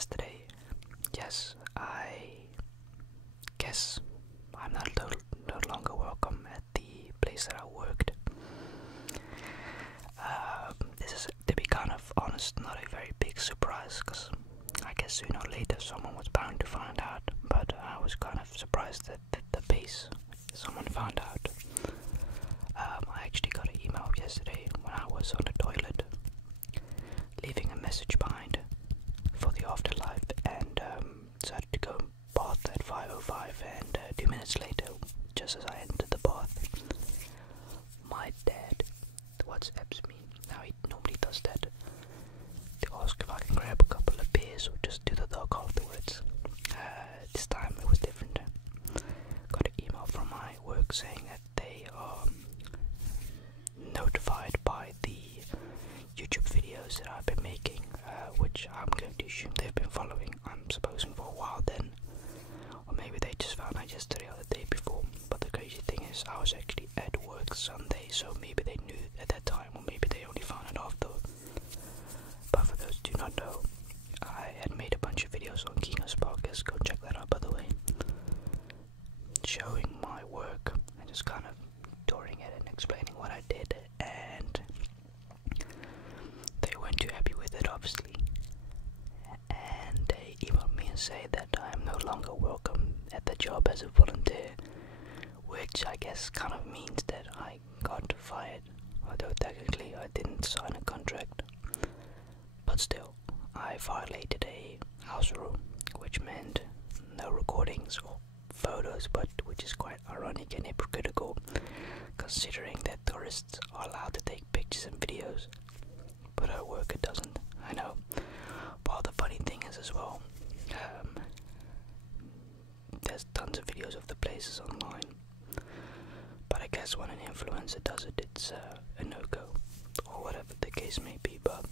yesterday. Yes, I guess I'm no longer welcome at the place that I worked. This is, to be kind of honest, not a very big surprise, because I guess sooner or later someone was bound to find out, but I was kind of surprised that the pace someone found out. I actually got an email yesterday when I was on the toilet, leaving a message behind for the afterlife, and decided to go bath at 5:05, and 2 minutes later, just as I entered the bath, my dad WhatsApps me. Now he normally does that to ask if I can grab a couple of beers or just do the dog afterwards. This time it was different. Got an email from my work saying that they are notified by the YouTube videos that I've been making, which I'm going to assume they've been following, I'm supposing, for a while then, or maybe they just found out yesterday or the day before. But the crazy thing is, I was actually at work Sunday, so maybe they knew at that time, or maybe they only found it after. But for those who do not know, I had made a bunch of videos on Kino's podcast, go check that out by the way, showing my work and just kind of touring it and explaining what I did, and they weren't too happy with it, obviously, and they emailed me and say that I am no longer welcome at the job as a volunteer, which I guess kind of means that I got fired, although technically I didn't sign a contract. But still, I violated a house rule, which meant no recordings or photos, but which is quite ironic and hypocritical, considering that tourists are allowed to take pictures and videos, but our worker doesn't. I know. But the funny thing is as well, there's tons of videos of the places online, but I guess when an influencer does it, it's a no-go, or whatever the case may be. But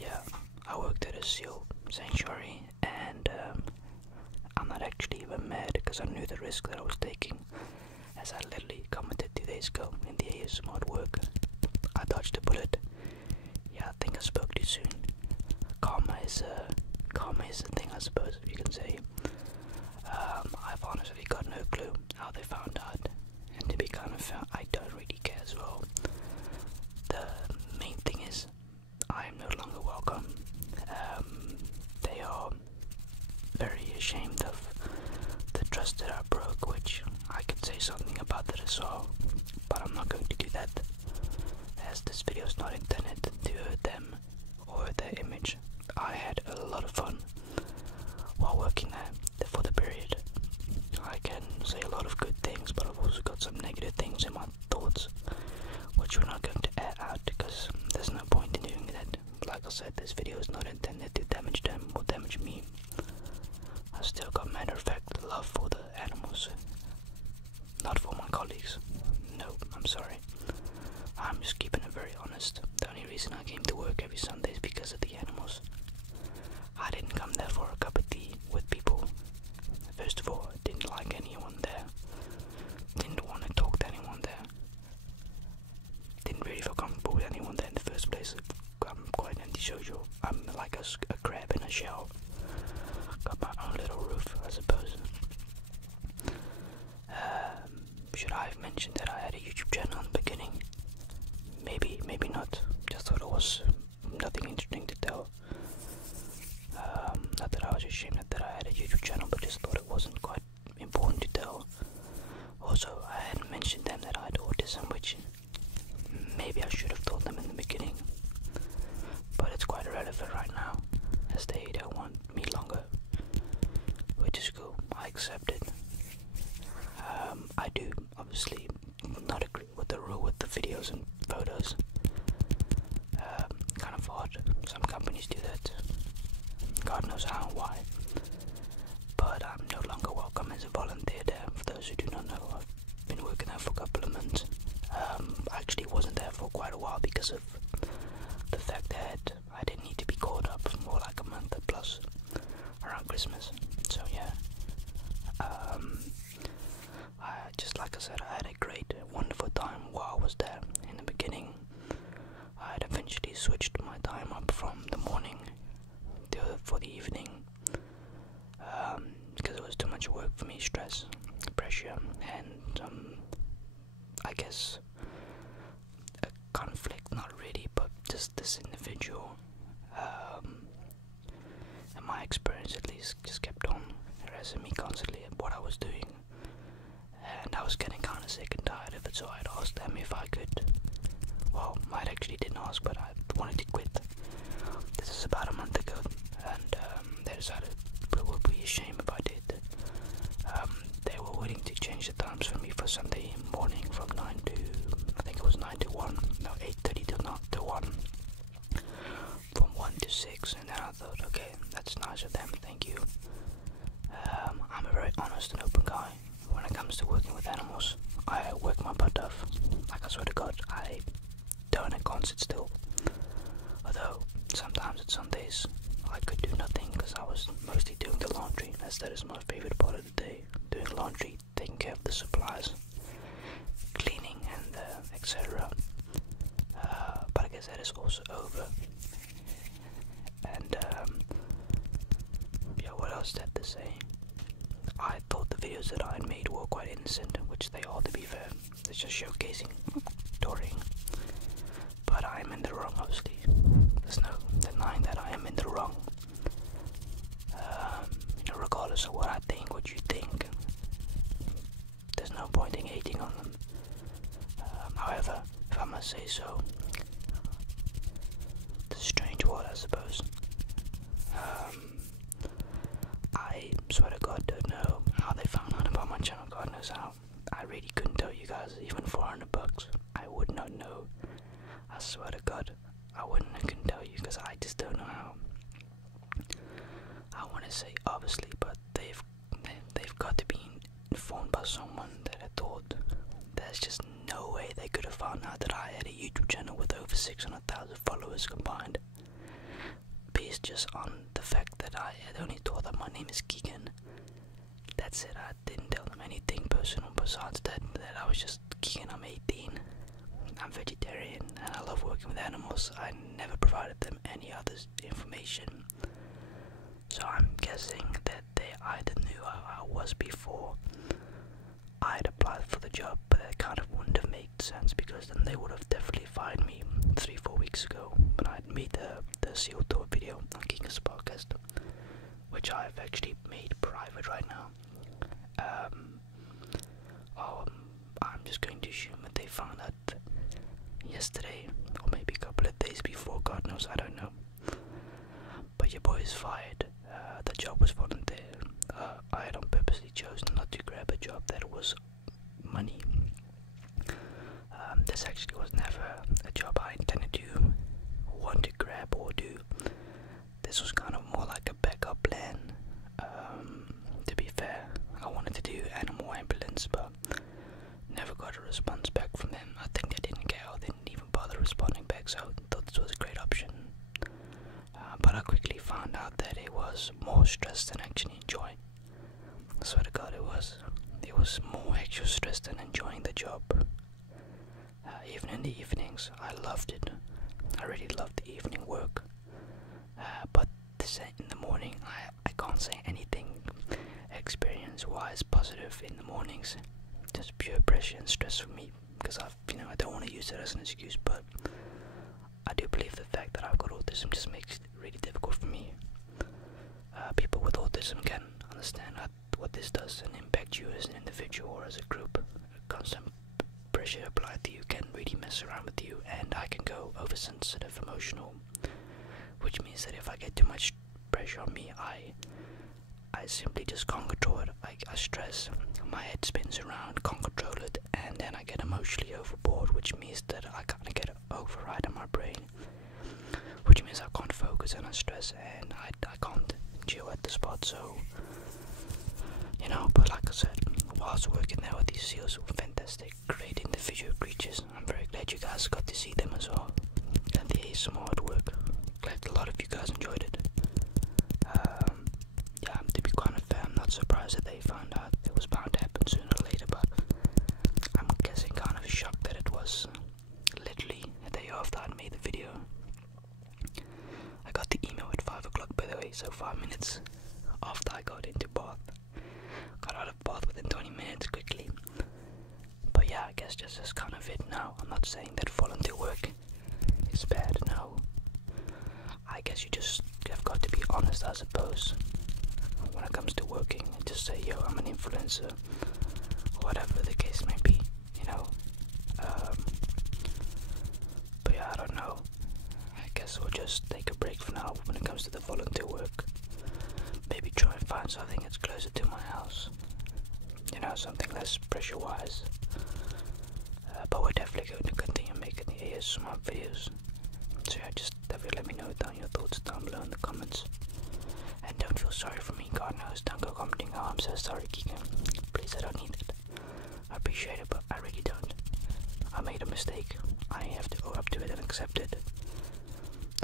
yeah, I worked at a seal sanctuary, and I'm not actually even mad, because I knew the risk that I was taking, as I literally commented 2 days ago in the ASMR at work. I dodged a bullet. Yeah, I think I spoke too soon. Karma is the thing, I suppose, if you can say. I've honestly got no clue how they found out, and to be kind of fair, I don't really care as well. The main thing is, I am no longer welcome. They are very ashamed of the trust that I broke, which I could say something about that as well, but I'm not going to do that, as this video is not intended to hurt them or hurt their image. I had a lot of fun while working there for the period. I can say a lot of good things, but I've also got some negative things in my thoughts, which we're not going to air out, because there's no point in doing that. Like I said, this video is not intended to damage them or damage me. I still got, matter of fact, love for the animals, not for my colleagues. No, I'm sorry. I'm just keeping it very honest. The only reason I came to work every Sunday is because of the animals. I didn't come there for a cup of tea with people. First of all, I didn't like anyone there. Didn't want to talk to anyone there. Didn't really feel comfortable with anyone there in the first place. I'm quite antisocial. I'm like a crab in a shell. Got my own little roof, I suppose. Should I have mentioned that I had a YouTube channel in the beginning? Maybe not. Just thought it was nothing interesting to tell. Not that I was ashamed that I had a YouTube channel, but just thought it wasn't quite important to tell. Also, I hadn't mentioned them that I had autism, which maybe I should have told them in the beginning, but it's quite irrelevant right now, as they don't want me longer, which is cool. I accept it. I do obviously not agree with the rule with the videos and photos. Kind of odd. Some companies do that. God knows how and why. But I'm no longer welcome as a volunteer there. For those who do not know, I've been working there for a couple of months. I actually wasn't there for quite a while because of the fact that I didn't need to be called up for more like a month plus around Christmas. So yeah. Just like I said, I had a great, wonderful time while I was there. In the beginning, I had eventually switched my time up from the morning for the me stress, pressure, and I guess a conflict, not really, but just this individual, and my experience at least, just kept on harassing me constantly at what I was doing, and I was getting kind of sick and tired of it, so I'd asked them if I could, well, I actually didn't ask, but I wanted to quit. This is about a month ago, and they decided it would be a shame if I did. They were willing to change the times for me for Sunday morning from 9 to, I think it was 9 to 1, no, 8:30 to 1, from 1 to 6, and then I thought, okay, that's nice of them, thank you. I'm a very honest and open guy. When it comes to working with animals, I work my butt off. Like, I swear to God, I don't and can't sit still. Although, sometimes at Sundays, I could do nothing because I was mostly doing the laundry, as that is my favorite part of the day. Doing laundry, taking care of the supplies, cleaning, and etc. But I guess that is also over. And yeah, what else is that to say? I thought the videos that I had made were quite innocent, which they are, to be fair. It's just showcasing touring. But I am in the wrong, obviously. There's no denying that I am in the wrong. Regardless of what I think, what you think, there's no point in hating on them. However, if I must say so, it's a strange world, I suppose. I swear to God don't know how they found out about my channel. God knows how. I really couldn't tell you guys. Even $400, I would not know. I swear to God, I couldn't tell you, because I just don't know how. I want to say obviously, but they've got to be informed by someone that I thought. There's just no way they could have found out that I had a YouTube channel with over 600,000 followers combined, based just on the fact that I had only told them my name is Keegan. That's it. I didn't tell them anything personal besides that I was just Keegan. I'm 18. I'm vegetarian and I love working with animals. I never provided them any other information. So I'm guessing that they either knew how I was before I had applied for the job, but that kind of wouldn't have made sense, because then they would have definitely fired me 3-4 weeks ago when I had made the seal tour video on Keegan's podcast, which I've actually made private right now. I'm just going to assume that they found out yesterday, or maybe a couple of days before, God knows, I don't know. But your boy is fired. The job was volunteer. I had on purposely chosen not to grab a job that was money. This actually was never a job I intended to want to grab or do. This was kind of more like a backup plan. To be fair, I wanted to do animal ambulance, but never got a response back from them. I think they didn't care, or didn't even bother responding back, so I thought this was a great option. But I quickly found out that it was more stress than actually joy. I swear to God, it was more actual stress than enjoying the job. Even in the evenings, I loved it. I really loved the evening work. But in the morning, I can't say anything experience-wise positive in the mornings. Just pure pressure and stress for me, because I don't want to use it as an excuse, but I do believe the fact that I've got autism just makes it really difficult for me. People with autism can understand what this does and impact you as an individual or as a group. Constant pressure applied to you can really mess around with you, and I can go oversensitive, emotional, which means that if I get too much pressure on me, I simply just can't control it. I stress, my head spins around, can't control it, and then I get emotionally overboard, which means that I kind of get an override on my brain, which means I can't focus and I stress, and I can't chill at the spot. So, but like I said, whilst working there with these seals, were fantastic, great individual creatures. I'm very glad you guys got to see them as well, and the ASMR at work. Glad a lot of you guys enjoyed it. Yeah, to be quite fair, I'm not surprised that they found out. It was bound to happen sooner or later, but I'm guessing kind of shocked that it was literally a day after I'd made the video. I got the email at 5 o'clock, by the way, so 5 minutes after I got into Bath. Got out of bath within 20 minutes quickly. But yeah, I guess this is kind of it now. I'm not saying that volunteer work is bad, no. I guess you just have got to be honest, I suppose, when it comes to working, and just say, yo, I'm an influencer, or whatever the case may be, you know. But yeah, I don't know. I guess we'll just take a break for now when it comes to the volunteer work. Maybe try and find something that's closer to my house. You know, something less pressure-wise. But we're definitely going to continue making the ASMR videos. So yeah, just definitely let me know down your thoughts down below in the comments. And don't feel sorry for me, God knows. Don't go commenting, oh, I'm so sorry, Keegan. Please, I don't need it. I appreciate it, but I really don't. I made a mistake. I have to go up to it and accept it.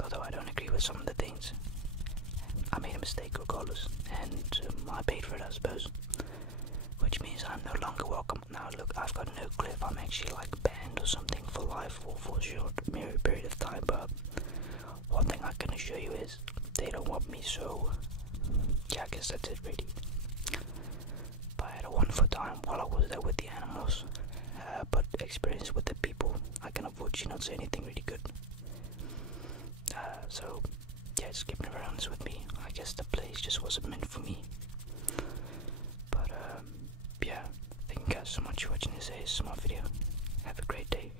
Although I don't agree with some of the things. I made a mistake regardless, and I paid for it, I suppose. Which means I'm no longer welcome. Now look, I've got no clue if I'm actually like banned or something for life or for a short period of time, but one thing I can assure you is they don't want me, so yeah, I guess that's it really. But I had a wonderful time while I was there with the animals, but experience with the people, I can unfortunately not say anything really good. So yeah, just keeping it honest with me. I guess the place just wasn't meant for me. But yeah, thank you guys so much for watching this ASMR video. Have a great day.